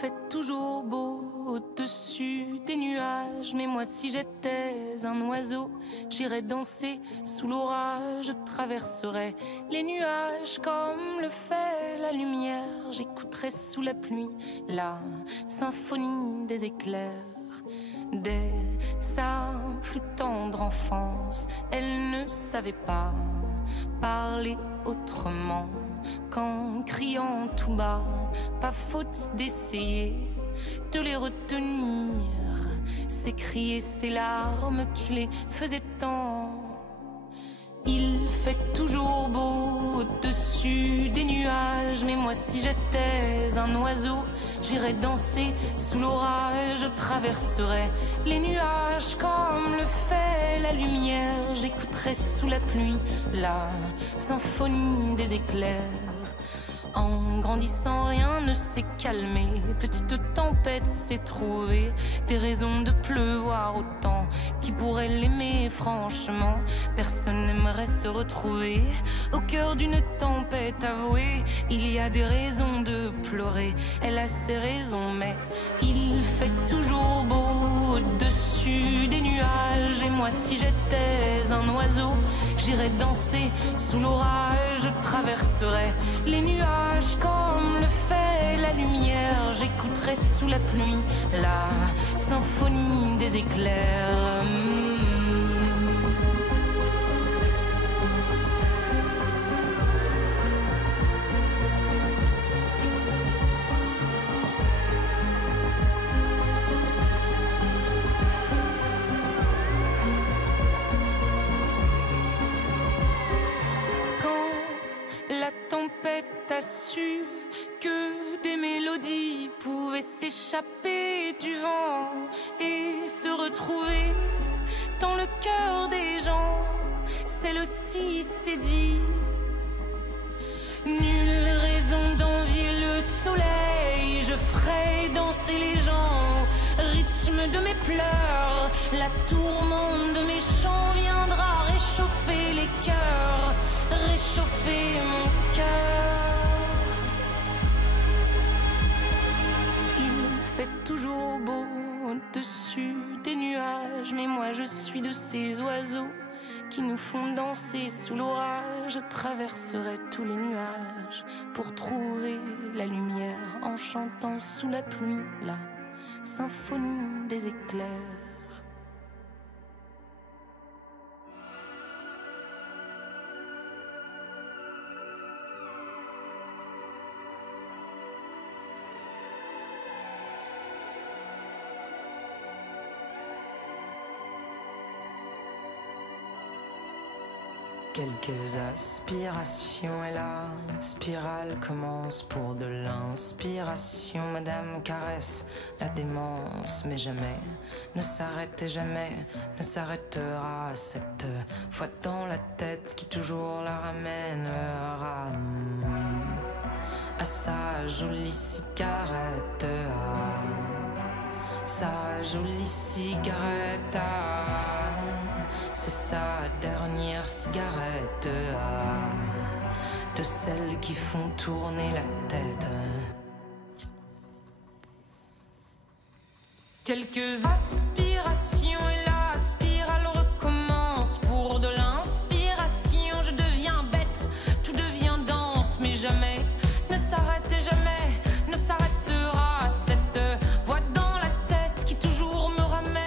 fait toujours beau au-dessus des nuages. Mais moi si j'étais un oiseau, j'irais danser sous l'orage. Je traverserais les nuages comme le fait la lumière. J'écouterais sous la pluie la symphonie des éclairs. Dès sa plus tendre enfance, elle ne savait pas parler autrement qu'en criant tout bas. Pas faute d'essayer de les retenir, ces cris et ces larmes qui les faisaient tant. Il fait toujours beau au-dessus des nuages. Mais moi si j'étais un oiseau, j'irais danser sous l'orage. Je traverserais les nuages comme le fait la lumière. J'écouterais sous la pluie la symphonie des éclairs. En grandissant, rien ne s'est calmé. Petite tempête s'est trouvée des raisons de pleuvoir autant. Qui pourrait l'aimer franchement? Personne n'aimerait se retrouver au cœur d'une tempête avouée. Il y a des raisons de pleurer, elle a ses raisons, mais il fait toujours beau au-dessus des nuages. Et moi si j'étais un oiseau, j'irais danser sous l'orage. Je traverserais les nuages comme le fait la lumière. J'écouterais sous la pluie la symphonie des éclairs. La tempête a su que des mélodies pouvaient s'échapper du vent et se retrouver dans le cœur des gens. Celle-ci s'est dit: nulle raison d'envier le soleil. Je ferai danser les gens, rythme de mes pleurs. La tourmente de mes chants viendra réchauffer les cœurs, réchauffer mon cœur. Il fait toujours beau au-dessus des nuages. Mais moi je suis de ces oiseaux qui nous font danser sous l'orage. Je traverserai tous les nuages pour trouver la lumière en chantant sous la pluie la symphonie des éclairs. Quelques aspirations et la spirale commence pour de l'inspiration. Madame caresse la démence, mais jamais ne s'arrête et jamais ne s'arrêtera. Cette voix dans la tête qui toujours la ramènera à sa jolie cigarette, à sa jolie cigarette. C'est sa dernière cigarette, de celles qui font tourner la tête. Quelques aspirations et la spirale recommence pour de l'inspiration. Je deviens bête, tout devient danse, mais jamais ne s'arrête et jamais ne s'arrêtera. Cette voix dans la tête qui toujours me ramène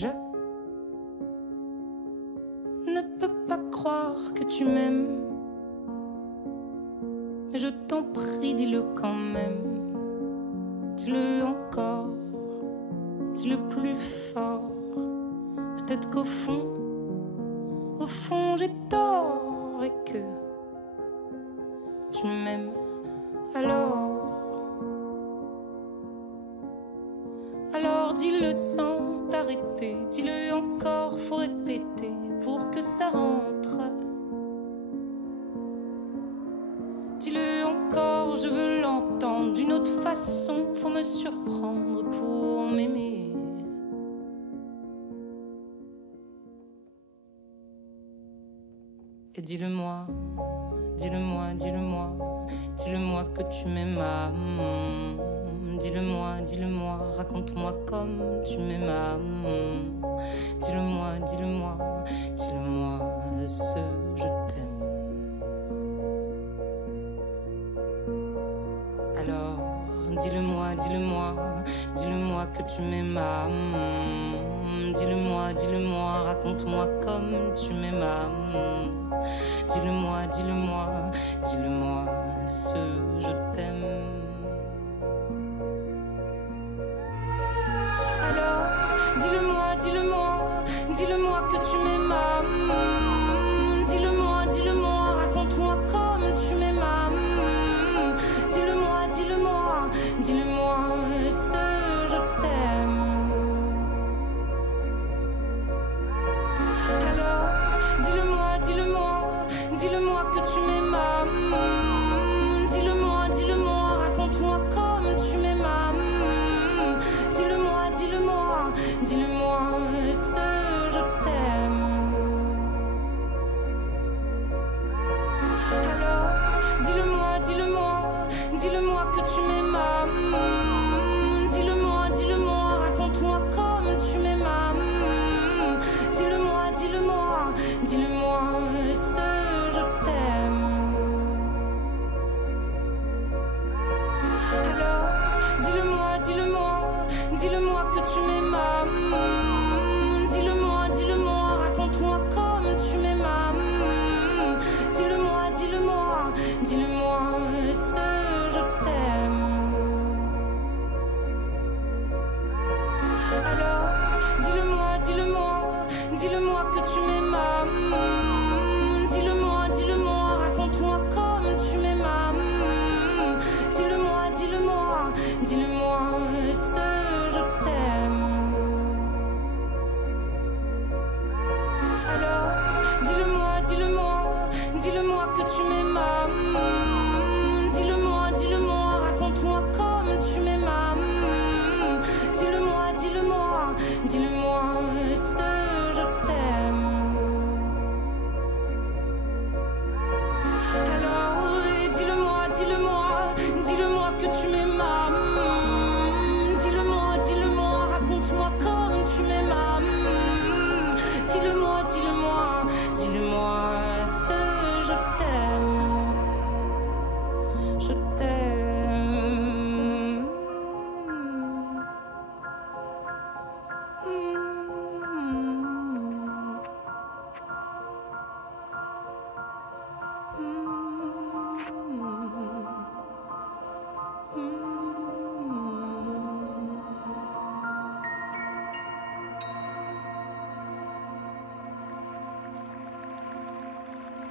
Je ne peux pas croire que tu m'aimes, mais je t'en prie, dis-le quand même. Dis-le encore, dis-le plus fort. Peut-être qu'au fond, j'ai tort et que tu m'aimes alors dis-le sans t'arrêter, dis-le encore, faut répéter pour que ça rentre. Dis-le encore, je veux l'entendre d'une autre façon, faut me surprendre pour m'aimer. Et dis-le-moi, dis-le-moi, dis-le-moi, dis-le-moi que tu m'aimes. Dis-le-moi, dis-le-moi, raconte-moi comme tu m'aimes. Dis-le-moi, dis-le-moi, dis-le-moi ce je t'aime. Alors, dis-le-moi, dis-le-moi, dis-le-moi que tu m'aimes. Dis-le-moi, dis-le-moi, raconte-moi comme tu m'aimes. Dis-le-moi, dis-le-moi, dis-le-moi ce je t'aime. Alors, dis-le-moi, dis-le-moi, dis-le-moi que tu m'aimes. Dis-le-moi, dis-le-moi, raconte-moi comme tu m'aimes. Dis-le-moi, dis-le-moi, dis-le-moi ce je t'aime. Alors, dis-le-moi, dis-le-moi, dis-le-moi que tu m'aimes. Dis-le-moi, dis-le-moi, raconte-moi comme tu m'aimes. Dis-le-moi, dis-le-moi, dis-le-moi ce je t'aime. Alors, dis-le-moi, dis-le-moi, dis-le-moi que tu m'aimes. Dis-le-moi, dis-le-moi, raconte-moi comme tu m'aimes. Dis-le-moi, dis-le-moi, dis-le-moi ce je t'aime. Alors, dis-le-moi, dis-le-moi, dis-le-moi que tu m'aimes. Dis-le-moi, dis-le-moi, raconte-moi comme tu m'aimes. Dis-le-moi, dis-le-moi, dis-le-moi ce je t'aime. Alors, dis-le-moi, dis-le-moi, dis-le-moi que tu m'aimes. Dis-le-moi, dis-le-moi, raconte-moi comme tu m'aimes. Dis-le-moi, dis-le-moi, dis-le-moi ce je t'aime. Alors, dis-le-moi, dis-le-moi, dis-le-moi que tu m'aimes. Dis-le-moi, dis-le-moi, raconte-moi comme tu m'aimes. Dis-le-moi, dis-le-moi, dis-le-moi ce je t'aime. Alors, dis-le-moi, dis-le-moi, dis-le-moi que tu m'aimes. Dis-le-moi, dis-le-moi, raconte-moi comme tu m'aimes. Dis-le-moi, dis-le-moi, dis-le-moi ce je t'aime. Je t'aime.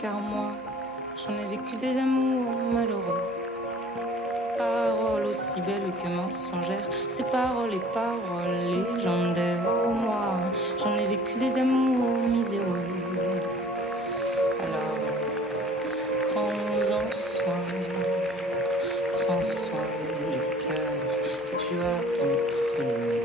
Car moi, j'en ai vécu des amours malheureux. Paroles aussi belles que mensongères, ces paroles et paroles légendaires. Oh moi, j'en ai vécu des amours miséreux. Alors, prends-en soin, prends soin du cœur que tu as entre nous.